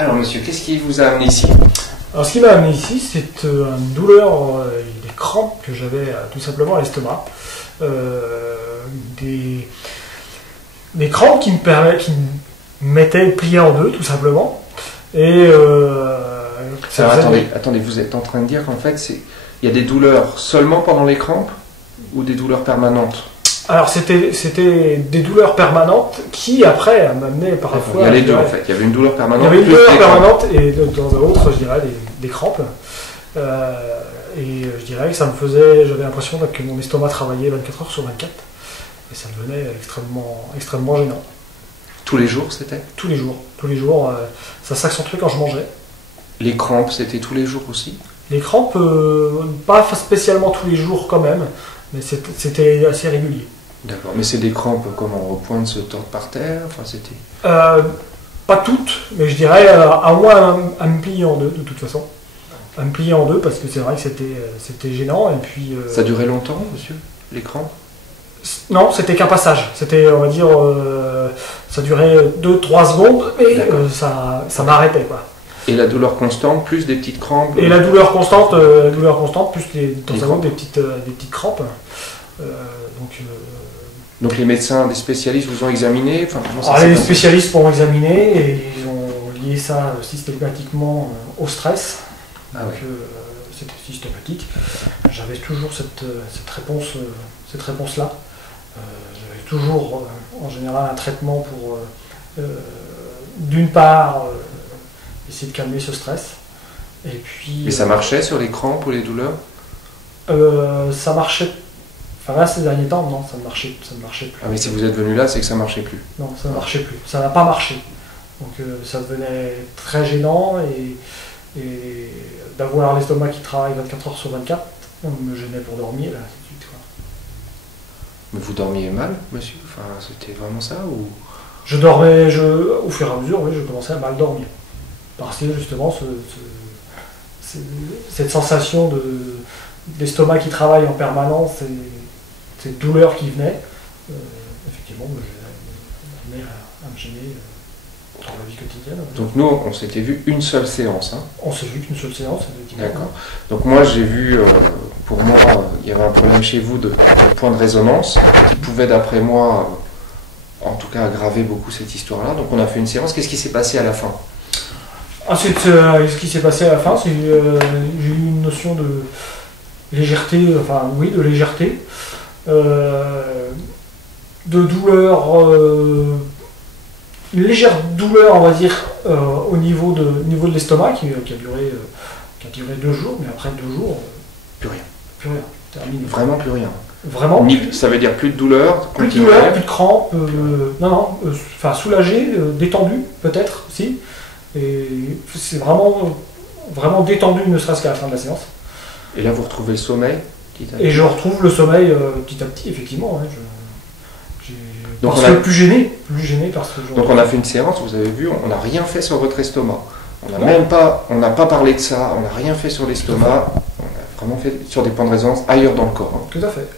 Alors monsieur, qu'est-ce qui vous a amené ici? Alors ce qui m'a amené ici, c'est une douleur, des crampes que j'avais tout simplement à l'estomac. Des crampes qui me mettaient plié en deux tout simplement. Et alors, attendez, vous êtes en train de dire qu'en fait, il y a des douleurs seulement pendant les crampes ou des douleurs permanentes? Alors c'était des douleurs permanentes qui après m'amenaient parfois... Il y a les deux en fait, il y avait une douleur permanente. Il y avait une douleur permanente et dans l'autre je dirais des crampes. Et je dirais que ça me faisait, j'avais l'impression que mon estomac travaillait 24 heures sur 24 et ça devenait extrêmement gênant. Tous les jours c'était? Tous les jours, ça s'accentuait quand je mangeais. Les crampes c'était tous les jours aussi? Les crampes, pas spécialement tous les jours quand même, mais c'était assez régulier. D'accord, mais c'est des crampes comment, au point de se tordre par terre, enfin c'était... Pas toutes, mais je dirais à moins à me plier en deux de toute façon. À me plier en deux parce que c'est vrai que c'était gênant et puis... Ça durait longtemps, monsieur, les crampes? Non, c'était qu'un passage. C'était, on va dire, ça durait 2-3 secondes et ça m'arrêtait quoi. Et la douleur constante, plus des petites crampes? Et la douleur constante plus de temps en temps des petites crampes. Donc les médecins, des spécialistes vous ont examiné? Les spécialistes m'ont examiné et ils ont lié ça systématiquement au stress. C'était systématique. J'avais toujours cette réponse-là. J'avais toujours en général un traitement pour d'une part essayer de calmer ce stress. Et puis. Et ça marchait sur les crampes ou les douleurs? Ça marchait. Enfin là, ces derniers temps, non, ça ne marchait plus. Ah mais si vous êtes venu là, c'est que ça ne marchait plus? Non, ça ne marchait plus. Ça n'a pas marché. Donc ça devenait très gênant et d'avoir l'estomac qui travaille 24 heures sur 24, me gênait pour dormir, et ainsi de suite, quoi. Mais vous dormiez mal, monsieur? Enfin, c'était vraiment ça ou... Je dormais, au fur et à mesure, oui, je commençais à mal dormir. Parce que justement, cette sensation d'estomac qui travaille en permanence, cette douleur qui venait, effectivement, me amenait à me gêner dans la vie quotidienne. Donc nous, on s'était vu une seule séance. Hein. On s'est vu qu'une seule séance, effectivement. D'accord. Donc moi, j'ai vu, pour moi, il y avait un problème chez vous de point de résonance qui pouvait, d'après moi, en tout cas, aggraver beaucoup cette histoire-là. Donc on a fait une séance. Qu'est-ce qui s'est passé à la fin? Ensuite, ce qui s'est passé à la fin, c'est que j'ai eu une notion de légèreté, enfin oui, de légèreté, de douleur, une légère douleur, on va dire, au niveau de l'estomac qui a duré 2 jours, mais après 2 jours, plus rien. Plus rien, terminé. Vraiment plus rien. Vraiment. Ça veut dire plus de douleur, plus de douleur, plus de crampes, enfin soulagé, détendu peut-être, si. Et c'est vraiment détendu, ne serait-ce qu'à la fin de la séance. Et là, vous retrouvez le sommeil petit à petit. Et je retrouve le sommeil petit à petit, effectivement. Ouais, donc parce que plus gêné parce que donc on a fait une séance, vous avez vu, on n'a rien fait sur votre estomac. On n'a pas parlé de ça, on n'a rien fait sur l'estomac, on a vraiment fait sur des points de résonance ailleurs dans le corps. Hein. Tout à fait.